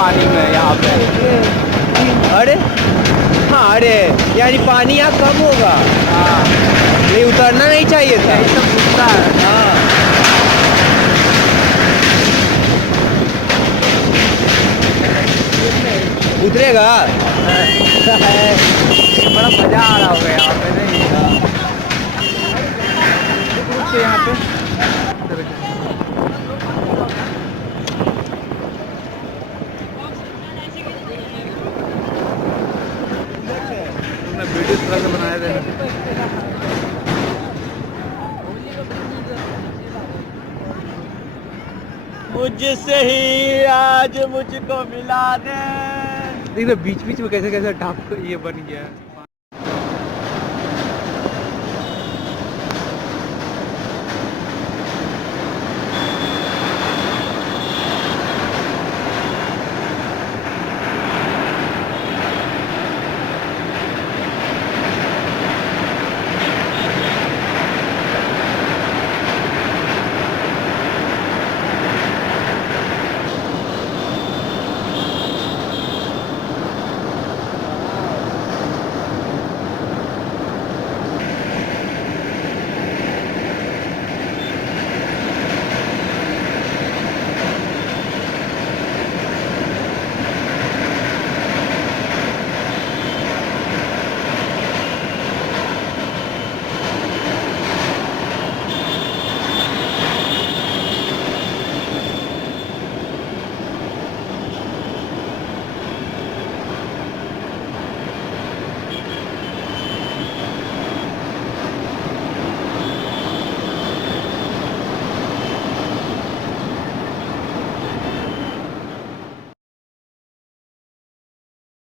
पानी में यहाँ पे। अरे हाँ, अरे यानी पानी यहाँ कम होगा। हाँ, ये उतरना नहीं चाहिए था। यही तो पूछता है। हाँ उतरेगा। बड़ा मजा आ रहा होगा यहाँ पे नहीं? रुक के यहाँ पे तुमने वीडियो थोड़ा सा बनाया देना। मुझसे ही आज मुझको मिला दे। देख बीच बीच में कैसे कैसे ढाक ये बन गया है।